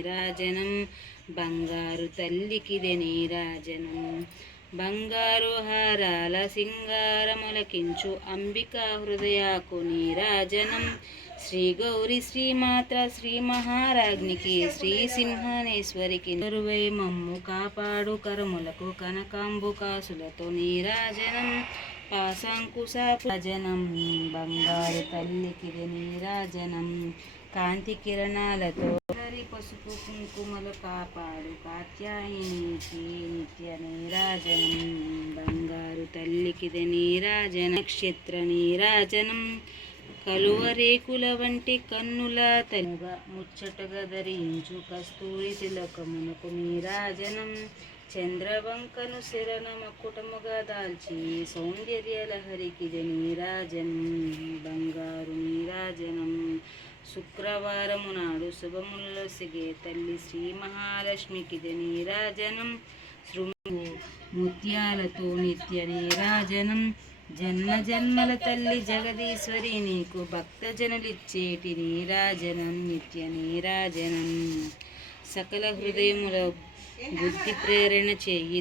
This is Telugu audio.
నీరాజనం, బంగారు తల్లికిదే నీరాజనం. బంగారు హారాల సింగారములకించు అంబికా హృదయాకు నీరాజనం. శ్రీ గౌరి శ్రీమాత్ర శ్రీ మహారాజ్ఞికి శ్రీ సింహానేశ్వరికి నరువై మమ్ము కాపాడు కరములకు కనకాంబు కాసులతో నీరాజనం. పాశాంకుశాజనం, బంగారు తల్లికిది నీరాజనం. కాంతి కిరణాలతో పసుపు కుంకుమలు కాపాడు కాత్యాయనికి నిత్య నీరాజనం. బంగారు తల్లికిది నీరాజన, నక్షత్ర నీరాజనం. కలువరేకుల వంటి కన్నుల తల్లిగా ముచ్చటగా ధరించు కస్తూరి తిలకమునకు నీరాజనం. చంద్రవంకను శరణ మకుటముగా దాల్చి సౌందర్య లహరికిది నీరాజనం. బంగారు నీరాజనం. శుక్రవారము నాడు శుభములలో సిగే తల్లి శ్రీ మహాలక్ష్మికిది నీరాజనం. ముత్యాలతో నిత్య నీరాజనం. జన్మ జన్మల తల్లి జగదీశ్వరి నీకు భక్తజనులిచ్చేటి నీరాజనం నిత్య నీరాజనం. సకల హృదయముల బుద్ధి ప్రేరణ చేయి